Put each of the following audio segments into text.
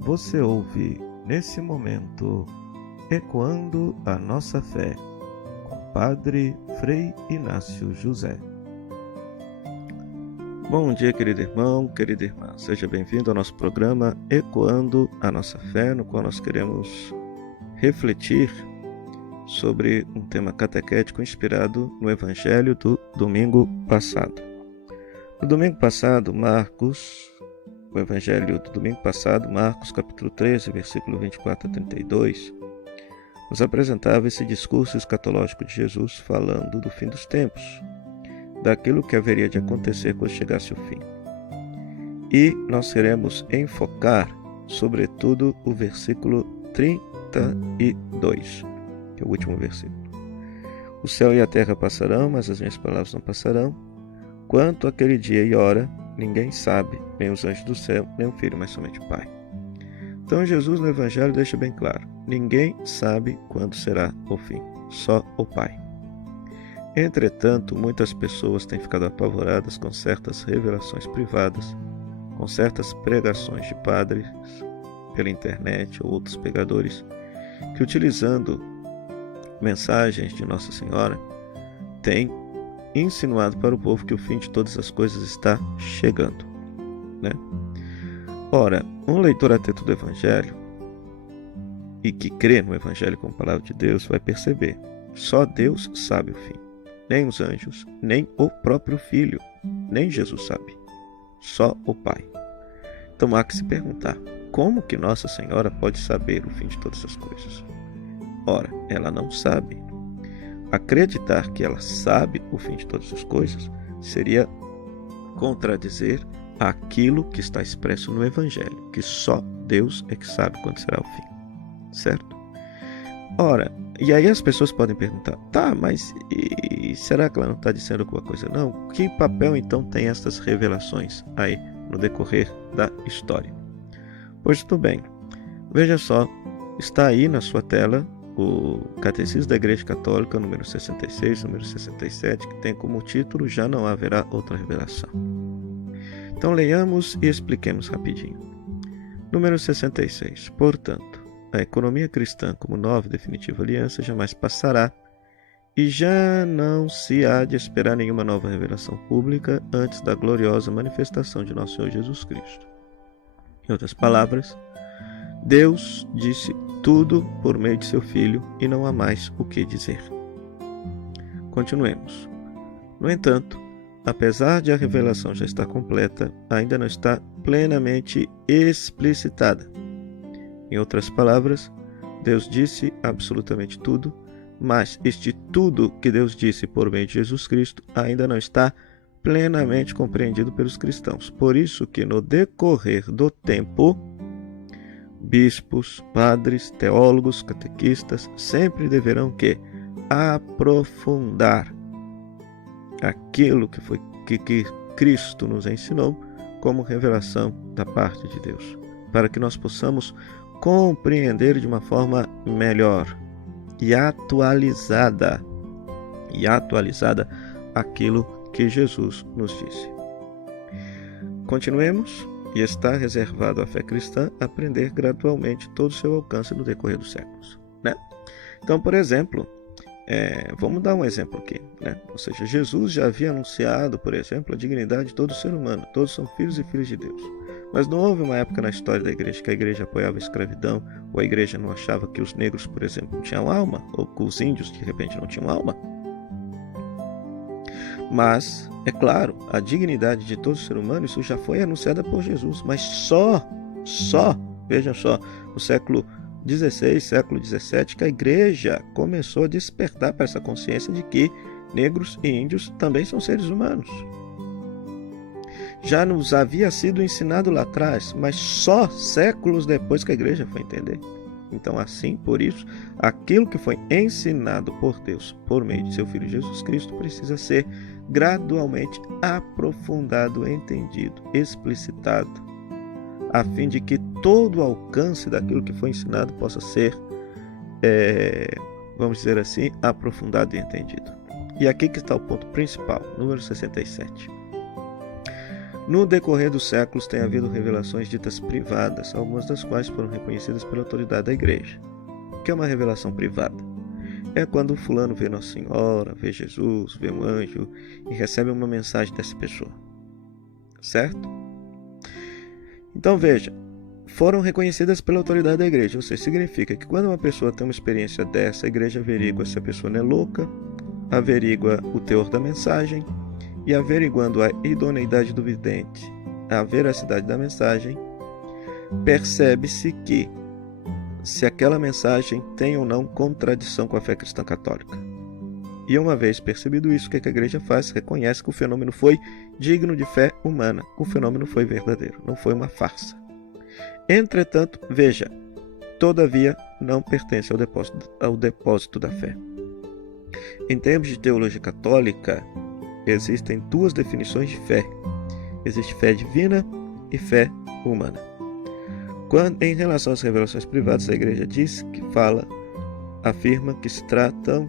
Você ouve nesse momento Ecoando a Nossa Fé, com Padre Frei Inácio José. Bom dia, querido irmão, querida irmã. Seja bem-vindo ao nosso programa Ecoando a Nossa Fé, no qual nós queremos refletir sobre um tema catequético inspirado no Evangelho do domingo passado. No domingo passado, o Evangelho do domingo passado, Marcos capítulo 13, versículo 24 a 32, nos apresentava esse discurso escatológico de Jesus falando do fim dos tempos, daquilo que haveria de acontecer quando chegasse o fim. E nós queremos enfocar, sobretudo, o versículo 32, que é o último versículo. O céu e a terra passarão, mas as minhas palavras não passarão. Quanto àquele dia e hora, ninguém sabe, nem os anjos do céu, nem o Filho, mas somente o Pai. Então Jesus no Evangelho deixa bem claro: ninguém sabe quando será o fim, só o Pai. Entretanto, muitas pessoas têm ficado apavoradas com certas revelações privadas, com certas pregações de padres pela internet ou outros pregadores, que utilizando mensagens de Nossa Senhora, têm insinuado para o povo que o fim de todas as coisas está chegando, né? Ora, um leitor atento do Evangelho e que crê no Evangelho como palavra de Deus vai perceber: só Deus sabe o fim, nem os anjos, nem o próprio Filho, nem Jesus sabe, só o Pai. Então há que se perguntar: como que Nossa Senhora pode saber o fim de todas as coisas? Ora, ela não sabe. Acreditar que ela sabe o fim de todas as coisas seria contradizer aquilo que está expresso no Evangelho, que só Deus é que sabe quando será o fim, certo? Ora, e aí as pessoas podem perguntar: tá, mas será que ela não está dizendo alguma coisa? Não. Que papel então tem estas revelações aí no decorrer da história? Pois tudo bem, veja só, está aí na sua tela o Catecismo da Igreja Católica, número 66, número 67, que tem como título Já Não Haverá Outra Revelação. Então leiamos e expliquemos rapidinho. Número 66. Portanto, a economia cristã como nova e definitiva aliança jamais passará e já não se há de esperar nenhuma nova revelação pública antes da gloriosa manifestação de nosso Senhor Jesus Cristo. Em outras palavras, Deus disse tudo por meio de seu Filho e não há mais o que dizer. Continuemos. No entanto, apesar de a revelação já estar completa, ainda não está plenamente explicitada. Em outras palavras, Deus disse absolutamente tudo, mas este tudo que Deus disse por meio de Jesus Cristo ainda não está plenamente compreendido pelos cristãos. Por isso que no decorrer do tempo, bispos, padres, teólogos, catequistas sempre deverão aprofundar aquilo que Cristo nos ensinou como revelação da parte de Deus, para que nós possamos compreender de uma forma melhor e atualizada aquilo que Jesus nos disse. Continuemos. E está reservado à fé cristã aprender gradualmente todo o seu alcance no decorrer dos séculos, né? Então, por exemplo, vamos dar um exemplo aqui, né? Ou seja, Jesus já havia anunciado, por exemplo, a dignidade de todo ser humano. Todos são filhos e filhas de Deus. Mas não houve uma época na história da igreja que a igreja apoiava a escravidão, ou a igreja não achava que os negros, por exemplo, não tinham alma, ou que os índios, de repente, não tinham alma. Mas, é claro, a dignidade de todo ser humano, isso já foi anunciada por Jesus, mas vejam só, no século XVI, século XVII, que a igreja começou a despertar para essa consciência de que negros e índios também são seres humanos. Já nos havia sido ensinado lá atrás, mas só séculos depois que a igreja foi entender. Então, assim, por isso, aquilo que foi ensinado por Deus por meio de seu Filho Jesus Cristo precisa ser gradualmente aprofundado, entendido, explicitado, a fim de que todo o alcance daquilo que foi ensinado possa ser, vamos dizer assim, aprofundado e entendido. E aqui que está o ponto principal, número 67. No decorrer dos séculos tem havido revelações ditas privadas, algumas das quais foram reconhecidas pela autoridade da igreja. O que é uma revelação privada? É quando fulano vê Nossa Senhora, vê Jesus, vê um anjo e recebe uma mensagem dessa pessoa. Certo? Então veja, foram reconhecidas pela autoridade da igreja, ou seja, significa que quando uma pessoa tem uma experiência dessa, a igreja averigua se a pessoa não é louca, averigua o teor da mensagem, e averiguando a idoneidade do vidente, a veracidade da mensagem, percebe-se que se aquela mensagem tem ou não contradição com a fé cristã católica. E uma vez percebido isso, o que a igreja faz? Reconhece que o fenômeno foi digno de fé humana, o fenômeno foi verdadeiro, não foi uma farsa. Entretanto, veja, todavia não pertence ao depósito da fé. Em termos de teologia católica, existem duas definições de fé. Existe fé divina e fé humana. Em relação às revelações privadas, a igreja diz que afirma que se tratam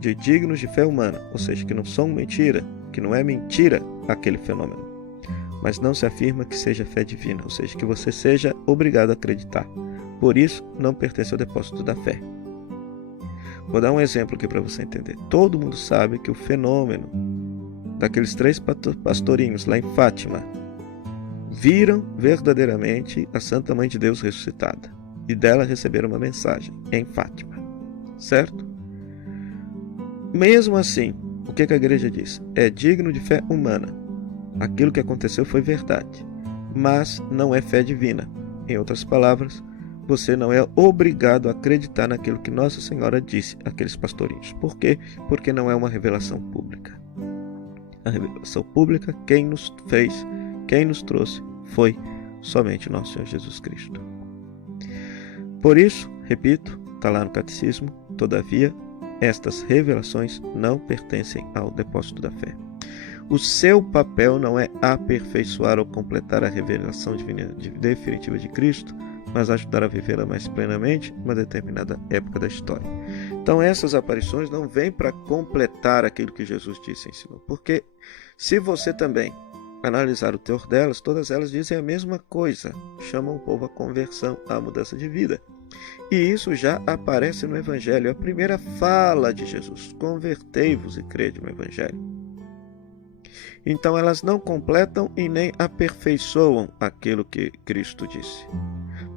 de dignos de fé humana, ou seja, que não são mentira, que não é mentira aquele fenômeno. Mas não se afirma que seja fé divina, ou seja, que você seja obrigado a acreditar. Por isso, não pertence ao depósito da fé. Vou dar um exemplo aqui para você entender. Todo mundo sabe que o fenômeno daqueles 3 pastorinhos lá em Fátima viram verdadeiramente a Santa Mãe de Deus ressuscitada e dela receberam uma mensagem em Fátima, certo? Mesmo assim, o que a igreja diz? É digno de fé humana. Aquilo que aconteceu foi verdade, mas não é fé divina. Em outras palavras, você não é obrigado a acreditar naquilo que Nossa Senhora disse àqueles pastorinhos. Por quê? Porque não é uma revelação pública. A revelação pública, quem nos fez, quem nos trouxe, foi somente nosso Senhor Jesus Cristo. Por isso, repito, está lá no Catecismo, todavia, estas revelações não pertencem ao depósito da fé. O seu papel não é aperfeiçoar ou completar a revelação definitiva de Cristo, mas ajudar a vivê-la mais plenamente em uma determinada época da história. Então essas aparições não vêm para completar aquilo que Jesus disse e ensinou, porque se você também analisar o teor delas, todas elas dizem a mesma coisa, chamam o povo à conversão, à mudança de vida. E isso já aparece no Evangelho, é a primeira fala de Jesus, convertei-vos e crede no Evangelho. Então elas não completam e nem aperfeiçoam aquilo que Cristo disse,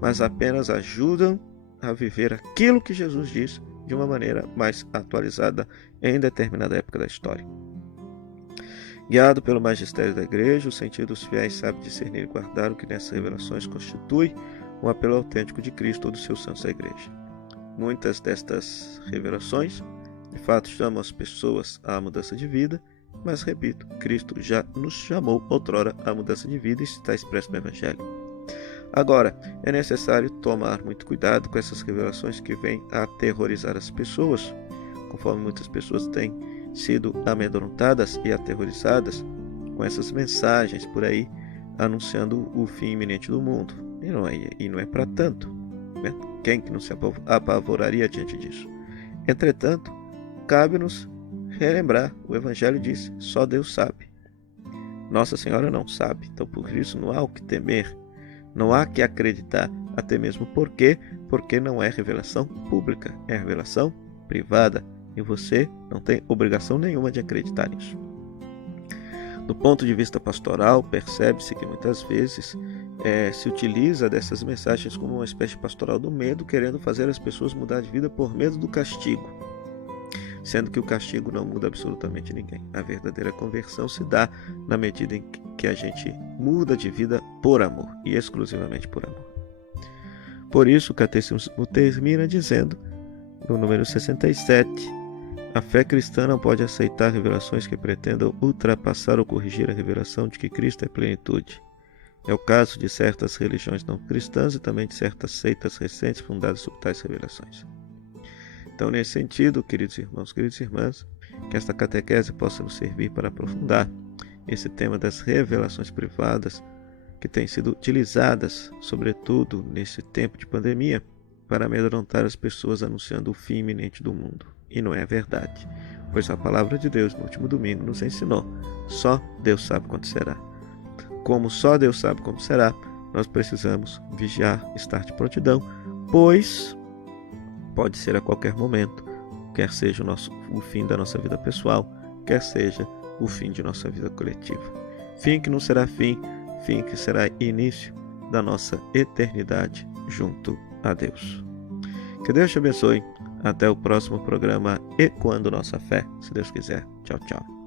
mas apenas ajudam a viver aquilo que Jesus disse de uma maneira mais atualizada em determinada época da história. Guiado pelo magistério da igreja, o sentido dos fiéis sabe discernir e guardar o que nessas revelações constitui um apelo autêntico de Cristo ou dos seus santos à igreja. Muitas destas revelações, de fato, chamam as pessoas à mudança de vida, mas, repito, Cristo já nos chamou outrora à mudança de vida e está expresso no Evangelho. Agora, é necessário tomar muito cuidado com essas revelações que vêm a aterrorizar as pessoas, conforme muitas pessoas têm sido amedrontadas e aterrorizadas com essas mensagens por aí, anunciando o fim iminente do mundo. E não é para tanto, né? Quem que não se apavoraria diante disso? Entretanto, cabe-nos relembrar, o Evangelho diz, só Deus sabe. Nossa Senhora não sabe, então por isso não há o que temer, não há que acreditar, até mesmo porque não é revelação pública, é revelação privada, e você não tem obrigação nenhuma de acreditar nisso. Do ponto de vista pastoral, percebe-se que muitas vezes se utiliza dessas mensagens como uma espécie de pastoral do medo, querendo fazer as pessoas mudar de vida por medo do castigo, sendo que o castigo não muda absolutamente ninguém. A verdadeira conversão se dá na medida em que a gente muda de vida por amor, e exclusivamente por amor. Por isso, o Catecismo termina dizendo, no número 67, a fé cristã não pode aceitar revelações que pretendam ultrapassar ou corrigir a revelação de que Cristo é plenitude. É o caso de certas religiões não cristãs e também de certas seitas recentes fundadas sobre tais revelações. Então, nesse sentido, queridos irmãos, queridas irmãs, que esta catequese possa nos servir para aprofundar esse tema das revelações privadas que têm sido utilizadas, sobretudo nesse tempo de pandemia, para amedrontar as pessoas anunciando o fim iminente do mundo. E não é verdade, pois a palavra de Deus no último domingo nos ensinou, só Deus sabe quando será. como só Deus sabe como será, nós precisamos vigiar, estar de prontidão, pois pode ser a qualquer momento, quer seja o fim da nossa vida pessoal, quer seja o fim de nossa vida coletiva. Fim que não será fim que será início da nossa eternidade junto a Deus. Que Deus te abençoe. Até o próximo programa Ecoando Nossa Fé, se Deus quiser. Tchau, tchau.